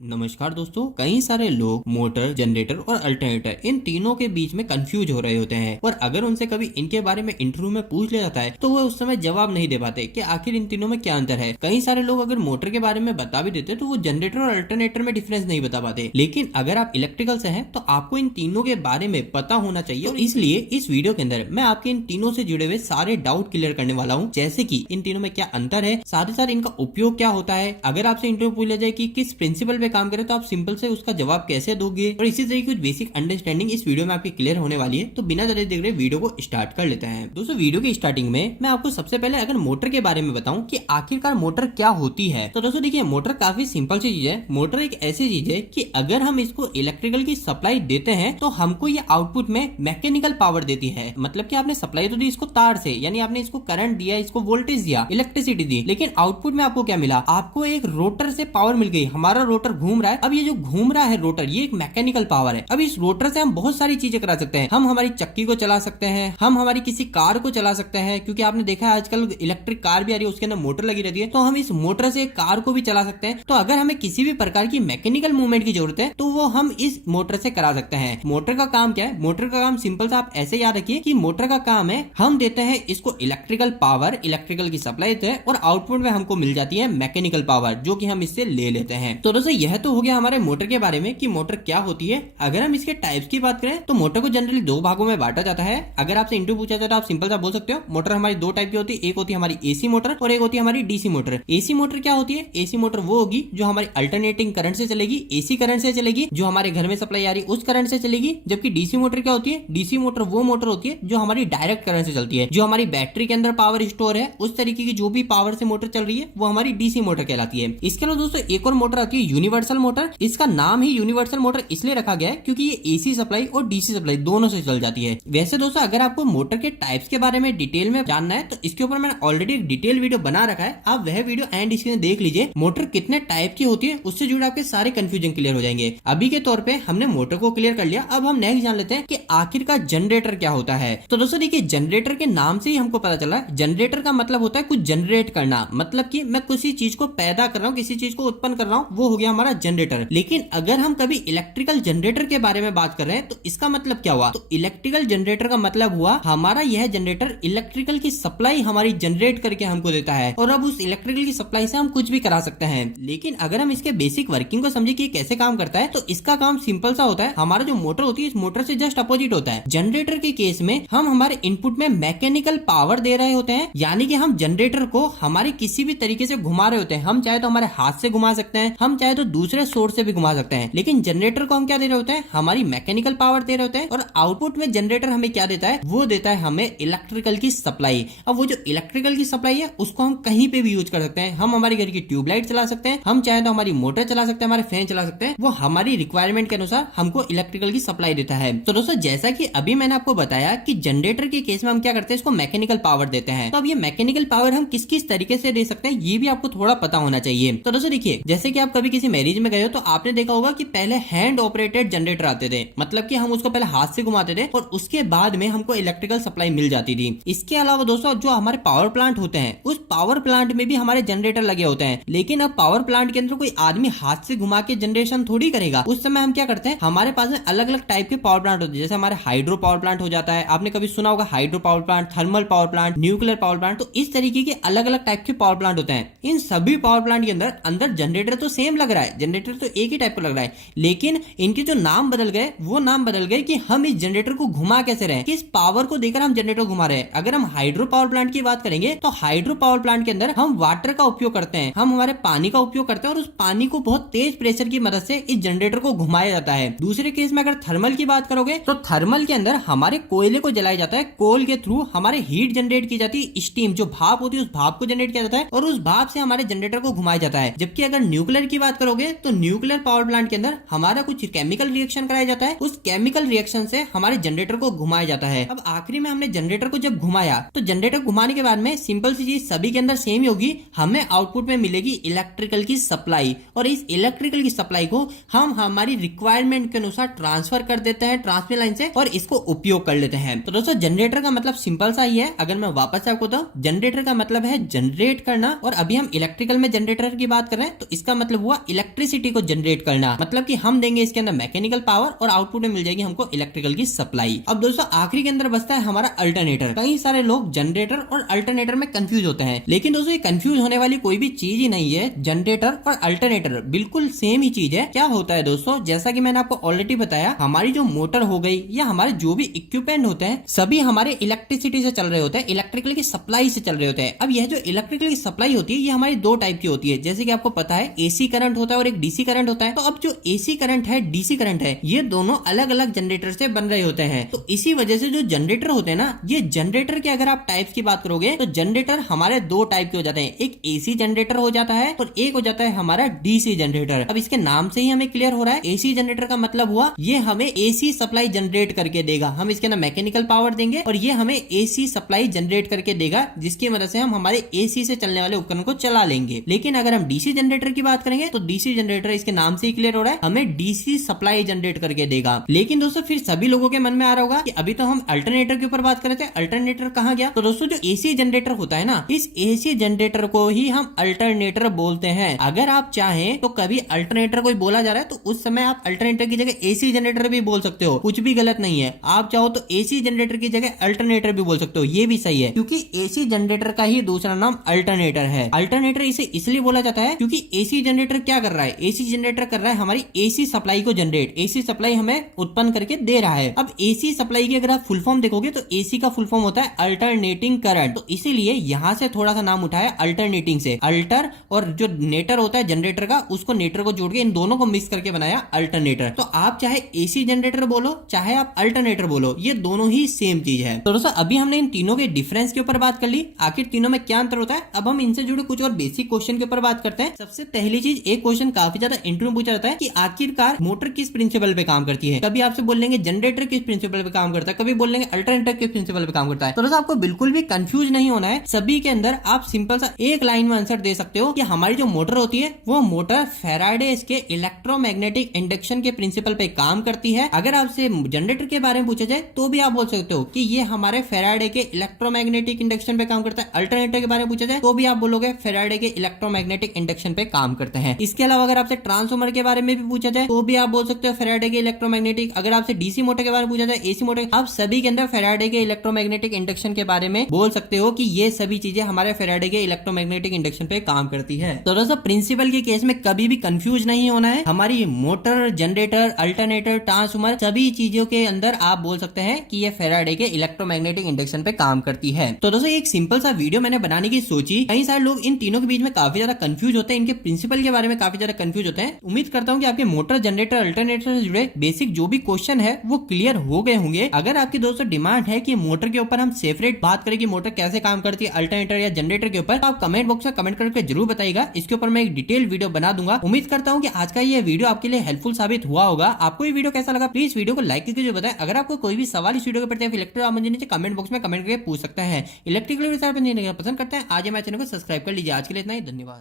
नमस्कार दोस्तों। कई सारे लोग मोटर, जनरेटर और अल्टरनेटर इन तीनों के बीच में कंफ्यूज हो रहे होते हैं और अगर उनसे कभी इनके बारे में इंटरव्यू में पूछ लिया जाता है तो वो उस समय जवाब नहीं दे पाते कि आखिर इन तीनों में क्या अंतर है। कई सारे लोग अगर मोटर के बारे में बता भी देते तो वो जनरेटर और अल्टरनेटर में डिफरेंस नहीं बता पाते। लेकिन अगर आप इलेक्ट्रिकल से हैं तो आपको इन तीनों के बारे में पता होना चाहिए और इसलिए इस वीडियो के अंदर मैं आपके इन तीनों से जुड़े हुए सारे डाउट क्लियर करने वाला हूँ, जैसे कि इन तीनों में क्या अंतर है, साथ ही साथ इनका उपयोग क्या होता है। अगर आपसे इंटरव्यू पूछ लिया जाए कि किस प्रिंसिपल पे काम करे तो आप सिंपल से उसका जवाब कैसे दोगे, और इसी तरह की कुछ बेसिक अंडरस्टैंडिंग इस वीडियो में आपकी क्लियर होने वाली है। तो बिना देरी देख रहे वीडियो को स्टार्ट कर लेते हैं। दोस्तों, वीडियो की स्टार्टिंग में मैं आपको सबसे पहले अगर मोटर के बारे में बताऊं कि आखिरकार मोटर क्या होती है, तो दोस्तों देखिए, मोटर काफी सिंपल सी चीज है। मोटर एक ऐसी चीज है कि अगर हम इसको इलेक्ट्रिकल की सप्लाई देते हैं तो हमको ये आउटपुट में मैकेनिकल पावर देती है। मतलब कि आपने सप्लाई तो दी इसको तार से, यानी आपने इसको करंट दिया, इसको वोल्टेज दिया, इलेक्ट्रिसिटी दी, लेकिन आउटपुट में आपको क्या मिला? आपको एक रोटर से पावर मिल गई। हमारा रोटर घूम रहा है। अब ये जो घूम रहा है रोटर, ये एक मैकेनिकल पावर है। अब इस रोटर से हम बहुत सारी चीजें करा सकते हैं। हम हमारी चक्की को चला सकते हैं, हम हमारी किसी कार को चला सकते हैं, क्योंकि आपने देखा है आजकल इलेक्ट्रिक कार भी आ रही है, उसके अंदर मोटर लगी रहती है, तो हम इस मोटर से कार को भी चला सकते हैं। तो अगर हमें किसी भी प्रकार की मैकेनिकल मूवमेंट की जरूरत है तो वो हम इस मोटर से करा सकते हैं। मोटर का काम क्या है? मोटर का काम सिंपल सा आप ऐसे याद रखिए कि मोटर का काम है, हम देते हैं इसको इलेक्ट्रिकल पावर, इलेक्ट्रिकल की सप्लाई देते हैं और आउटपुट में हमको मिल जाती है मैकेनिकल पावर, जो कि हम इससे ले लेते हैं। तो दोस्तों, यह तो हो गया हमारे मोटर के बारे में कि मोटर क्या होती है। अगर हम इसके टाइप्स की बात करें तो मोटर को जनरली दो भागों में बांटा जाता है। अगर आपसे इंटरव्यू पूछा जाए तो आप सिंपल सा बोल सकते हो मोटर हमारी दो टाइप की होती है। एक होती है हमारी एसी मोटर और एक होती है हमारी डीसी मोटर। एसी मोटर क्या होती है? एसी मोटर वो होगी जो हमारी अल्टरनेटिंग करंट से चलेगी, एसी करंट से चलेगी, जो हमारे घर में सप्लाई आ रही है उस करंट से चलेगी। जबकि डीसी मोटर क्या होती है? डीसी मोटर वो मोटर होती है जो हमारी डायरेक्ट करंट से चलती है। जो हमारी बैटरी के अंदर पावर स्टोर है, उस तरीके की जो भी पावर से मोटर चल रही है वो हमारी डीसी मोटर कहलाती है। इसके अलावा दोस्तों एक और मोटर आती है यूनिवर्सल मोटर। इसका नाम ही यूनिवर्सल मोटर इसलिए रखा गया है क्योंकि ये एसी सप्लाई और डीसी सप्लाई दोनों से चल जाती है। वैसे दोस्तों, अगर आपको मोटर के टाइप्स के बारे में डिटेल में जानना है तो इसके ऊपर मैंने ऑलरेडी एक डिटेल वीडियो बना रखा है, आप वह वीडियो एंड स्क्रीन देख लीजिए। मोटर कितने टाइप की होती है उससे जुड़े आपके सारे कंफ्यूजन क्लियर हो जाएंगे। अभी के तौर पे हमने मोटर को क्लियर कर लिया, अब हम नेक्स्ट जान लेते हैं कि आखिरकार जनरेटर क्या होता है। तो दोस्तों देखिए, जनरेटर के नाम से ही हमको पता चला, जनरेटर का मतलब होता है कुछ जनरेट करना। मतलब कि मैं किसी चीज को पैदा कर रहा हूँ, किसी चीज को उत्पन्न कर रहा हूँ, वो हो गया हमारा जनरेटर। लेकिन अगर हम कभी इलेक्ट्रिकल जनरेटर के बारे में बात कर रहे हैं तो इसका मतलब क्या हुआ? तो इलेक्ट्रिकल जनरेटर का मतलब हुआ हमारा यह जनरेटर इलेक्ट्रिकल की सप्लाई हमारी जनरेट करके हमको देता है और अब उस इलेक्ट्रिकल की सप्लाई से हम कुछ भी करा सकते हैं। लेकिन अगर हम इसके बेसिक वर्किंग को समझे कि कैसे काम करता है तो इसका काम सिंपल सा होता है। हमारा जो मोटर होती है इस मोटर से जस्ट अपोजिट होता है। जनरेटर के केस में हम हमारे इनपुट में मैकेनिकल पावर दे रहे होते हैं, यानी कि हम जनरेटर को हमारे किसी भी तरीके से घुमा रहे होते हैं। हम चाहे तो हमारे हाथ से घुमा सकते हैं, हम चाहे तो दूसरे सोर्स से भी घुमा सकते हैं। लेकिन जनरेटर को हम क्या दे रहे होते हैं? हमारी मैकेनिकल पावर दे रहे होते हैं और आउटपुट में जनरेटर हमें क्या देता है? वो देता है हमें इलेक्ट्रिकल की सप्लाई। अब वो जो इलेक्ट्रिकल की सप्लाई है उसको हम कहीं पे भी यूज कर सकते हैं। हम हमारे घर की ट्यूबलाइट चला सकते हैं, हम चाहे तो हमारी मोटर चला सकते हैं, हमारे फैन चला सकते हैं। वो हमारी रिक्वायरमेंट के अनुसार हमको इलेक्ट्रिकल की सप्लाई देता है। तो दोस्तों, जैसा कि अभी मैंने आपको बताया कि जनरेटर के केस में हम क्या करते हैं? इसको मैकेनिकल पावर देते हैं। तो अब ये मैकेनिकल पावर हम किस किस तरीके से दे सकते हैं ये भी आपको थोड़ा पता होना चाहिए। तो दोस्तों देखिए, जैसे कि आप कभी किसी मैरिज में गए हो तो आपने देखा होगा कि पहले हैंड ऑपरेटेड जनरेटर आते थे। मतलब कि हम उसको पहले हाथ से घुमाते थे और उसके बाद में हमको इलेक्ट्रिकल सप्लाई मिल जाती थी। इसके अलावा दोस्तों, जो हमारे पावर प्लांट होते हैं उस पावर प्लांट में भी हमारे जनरेटर लगे होते हैं। लेकिन अब पावर प्लांट के अंदर कोई आदमी हाथ से घुमा के जनरेशन थोड़ी करेगा। उस समय हम क्या करते हैं? हमारे पास में अलग अलग टाइप के पावर प्लांट होते हैं। जैसे हमारे हाइड्रो पावर प्लांट हो जाता है, आपने कभी सुना होगा hydro power plant, thermal power plant, nuclear power plant. तो इस तरीके के अलग अलग टाइप के पावर प्लांट होते हैं। इन सभी पावर प्लांट के अंदर अंदर जनरेटर तो सेम लग रहा है, जनरेटर तो एक ही टाइप का लग रहा है, लेकिन इनके जो नाम बदल गए वो नाम बदल गए कि हम इस जनरेटर को घुमा कैसे रहे, किस पावर को देकर हम जनरेटर घुमा रहे हैं। अगर हम हाइड्रो पावर प्लांट की बात करेंगे तो हाइड्रो पावर प्लांट के अंदर हम वाटर का उपयोग करते हैं, हम हमारे पानी का उपयोग करते हैं और उस पानी को बहुत तेज प्रेशर की मदद से इस जनरेटर को घुमाया जाता है। दूसरे केस में अगर थर्मल की बात करोगे तो थर्मल के अंदर हमारे कोयले को जलाया जाता है, कोल के थ्रू हमारे हीट जनरेट की जाती है, स्टीम जो भाप होती है उस भाप को जनरेट किया जाता है और उस भाप से हमारे जनरेटर को घुमाया जाता है। जबकि अगर न्यूक्लियर की बात करोगे तो न्यूक्लियर पावर प्लांट के अंदर हमारा कुछ केमिकल रिएक्शन कराया जाता है, उस केमिकल रिएक्शन से हमारे जनरेटर को घुमाया जाता है। अब आखिरी में हमने जनरेटर को जब घुमाया तो जनरेटर घुमाने के बाद में सिंपल सी चीज सभी के अंदर सेम ही होगी, हमें आउटपुट में मिलेगी इलेक्ट्रिकल की सप्लाई और इस इलेक्ट्रिकल की सप्लाई को हम हमारी रिक्वायरमेंट के अनुसार ट्रांसफर कर देते हैं ट्रांसमिशन लाइन से और इसको उपयोग कर लेते हैं। तो दोस्तों, जनरेटर का मतलब सिंपल सा ही है। अगर मैं वापस से आपको बताऊं, जनरेटर का मतलब है जनरेट करना और अभी हम इलेक्ट्रिकल में जनरेटर की बात कर रहे हैं तो इसका मतलब हुआ इलेक्ट्रिसिटी को जनरेट करना, मतलब कि हम देंगे इसके अंदर मैकेनिकल पावर और आउटपुट में मिल जाएगी हमको इलेक्ट्रिकल की सप्लाई। अब दोस्तों आखिरी के अंदर बचता है हमारा अल्टरनेटर। कई सारे लोग जनरेटर और अल्टरनेटर में कंफ्यूज होते हैं, लेकिन दोस्तों ये कंफ्यूज होने वाली कोई भी चीज ही नहीं है। जनरेटर और अल्टरनेटर बिल्कुल सेम ही चीज है। क्या होता है दोस्तों, जैसा कि मैंने आपको ऑलरेडी बताया, हमारी जो मोटर हो गई या हमारे जो भी इक्विपमेंट होते हैं सभी हमारे इलेक्ट्रिसिटी से चल रहे होते हैं, इलेक्ट्रिकल की सप्लाई से चल रहे होते हैं। अब यह जो इलेक्ट्रिकल की सप्लाई होती है ये हमारी दो टाइप की होती है, जैसे कि आपको पता है एसी करंट होता है और एक डीसी करंट होता है। तो अब जो एसी करंट है, डीसी करंट है, ये दोनों अलग अलग जनरेटर से बन रहे होते हैं। तो इसी वजह से जो जनरेटर होते हैं ना, ये जनरेटर के अगर आप टाइप्स की बात करोगे तो जनरेटर हमारे दो टाइप के हो जाते हैं, एक एसी जनरेटर हो जाता है और एक हो जाता है हमारा डीसी जनरेटर। अब इसके नाम से ही हमें क्लियर हो रहा है, एसी जनरेटर का मतलब हुआ ये हमें एसी सप्लाई जनरेट करके देगा, हम इसके ना मैकेनिकल पावर देंगे और ये हमें एसी सप्लाई जनरेट करके देगा, जिसकी मदद से हम हमारे एसी से चलने वाले उपकरण को चला लेंगे। लेकिन अगर हम डीसी जनरेटर की बात करेंगे तो डीसी जनरेटर इसके नाम से ही क्लियर हो रहा है, हमें डीसी सप्लाई जनरेट करके देगा। लेकिन दोस्तों फिर सभी लोगों के मन में आ रहा होगा कि अभी तो हम अल्टरनेटर के ऊपर बात कर रहे थे, अल्टरनेटर कहां गया? तो दोस्तों जो एसी जनरेटर होता है ना, इस एसी जनरेटर को ही हम अल्टरनेटर बोलते हैं। अगर आप चाहें तो कभी अल्टरनेटर कोई बोला जा रहा है तो उस समय आप अल्टरनेटर की जगह एसी जनरेटर भी बोल सकते हो, कुछ भी गलत नहीं है। आप चाहो तो एसी जनरेटर की जगह अल्टरनेटर भी बोल सकते हो, ये भी सही है, क्योंकि एसी जनरेटर का ही दूसरा नाम अल्टरनेटर है। अल्टरनेटर इसे इसलिए बोला जाता है क्योंकि एसी जनरेटर क्या कर रहा है, एसी जनरेटर कर रहा है हमारी एसी सप्लाई को जनरेट, एसी सप्लाई हमें उत्पन्न करके दे रहा है। अब एसी सप्लाई की अगर आप फुल फॉर्म देखोगे तो एसी का फुल फॉर्म होता है अल्टरनेटिंग करंट, तो इसीलिए यहां से थोड़ा सा नाम उठाया अल्टरनेटिंग से। अल्टर और जो नेटर होता है जनरेटर का, उसको नेटर को जोड़ के इन दोनों को मिक्स करके बनाया अल्टरनेटर। तो आप चाहे एसी जनरेटर बोलो चाहे आप अल्टरनेटर बोलो, ये दोनों ही सेम चीज है। तो दोस्तों अभी हमने इन तीनों के डिफरेंस के ऊपर बात कर ली, आखिर तीनों में क्या अंतर होता है। अब हम इनसे जुड़े कुछ और बेसिक क्वेश्चन के ऊपर बात करते हैं। सबसे पहली चीज, एक क्वेश्चन काफी ज्यादा इंटरव्यू पूछा जाता है कि आखिरकार मोटर किस प्रिंसिपल पे काम करती है। कभी आपसे बोल लेंगे जनरेटर किस प्रिंसिपल पे काम करता है, कभी बोल लेंगे अल्टरनेटर किस प्रिंसिपल पे काम करता है। तो दोस्तों आपको बिल्कुल भी कंफ्यूज नहीं होना है, सभी के अंदर आप सिंपल सा एक लाइन में आंसर दे सकते हो कि हमारी जो मोटर होती है वो मोटर फैराडेज के इलेक्ट्रोमैग्नेटिक इंडक्शन के प्रिंसिपल पे काम करती है। अगर आपसे जनरेटर के बारे में पूछा जाए तो भी आप बोल सकते हो कि ये हमारे फैराडे के इलेक्ट्रोमैग्नेटिक इंडक्शन पे काम करता है। अल्टरनेटर के बारे में पूछा जाए तो भी आप बोलोगे फैराडे के इलेक्ट्रोमैग्नेटिक इंडक्शन पे काम करते हैं। इसके अलावा अगर आपसे ट्रांसफार्मर के बारे में भी पूछा जाए तो भी आप बोल सकते हो फैराडे के इलेक्ट्रोमैग्नेटिक। अगर आपसे डीसी मोटर के बारे में पूछा जाए, एसी मोटर, आप सभी के अंदर फैराडे के इलेक्ट्रोमैग्नेटिक इंडक्शन के बारे में बोल सकते हो कि ये सभी चीजें हमारे फैराडे के इलेक्ट्रोमैग्नेटिक इंडक्शन पे काम करती है। तो दोस्तों प्रिंसिपल के केस में कभी भी कंफ्यूज नहीं होना है। हमारी मोटर, जनरेटर, अल्टरनेटर, ट्रांसफार्मर सभी चीजों के अंदर आप बोल सकते हैं कि ये फैराडे के इलेक्ट्रोमैग्नेटिक इंडक्शन पे काम करती है। तो दोस्तों एक सिंपल सा वीडियो मैंने बनाने की सोची, कई सारे लोग इन तीनों के बीच में काफी ज्यादा कंफ्यूज होते हैं, इनके प्रिंसिपल के बारे में काफी ज्यादा कंफ्यूज होते हैं। उम्मीद करता हूं कि आपके मोटर, जनरेटर, अल्टरनेटर से जुड़े बेसिक जो भी क्वेश्चन है वो क्लियर हो गए होंगे। अगर आपकी दोस्तों डिमांड है कि मोटर के ऊपर हम सेपरेट बात करें कि मोटर कैसे काम करती है अल्टरनेटर या जनरेटर के ऊपर, तो आप कमेंट बॉक्स में कमेंट करके जरूर बताइएगा, इसके ऊपर मैं एक डिटेल वीडियो बना दूंगा। उम्मीद करता हूं कि आज का ये वीडियो आपके लिए हेल्पफुल साबित हुआ होगा। आपको ये वीडियो कैसा लगा प्लीज वीडियो को लाइक करके बताएं। अगर आपको कोई भी सवाल इस वीडियो के प्रति इलेक्ट्रिक आप मुझे नीचे कमेंट बॉक्स में कमेंट करके पूछ सकते हैं। इलेक्ट्रिकल विषय पर नहीं पसंद करते हैं आज हमारे चैनल को सब्सक्राइब कर लीजिए। आज के लिए इतना ही, धन्यवाद।